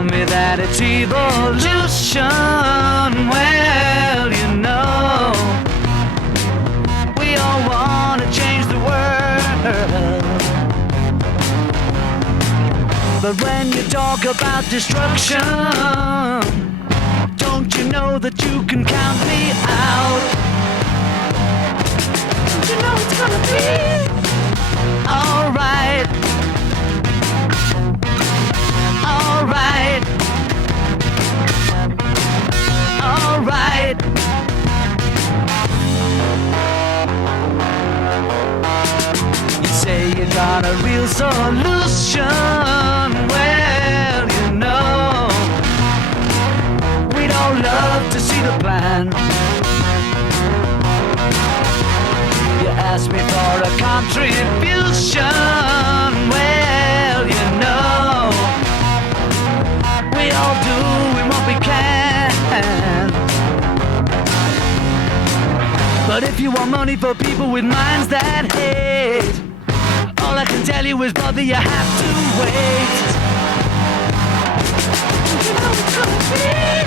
tell me that it's evolution. Well, you know, we all want to change the world. But when you talk about destruction, don't you know that you can count me out? Don't you know it's gonna be alright? Alright. Alright. You say you got a real solution. Well, you know, we'd all love to see the plan. You asked me for a contribution. Well, you know, we all doing what we can. But if you want money for people with minds that hate, all I can tell you is, brother, you have to wait. You know it's gonna be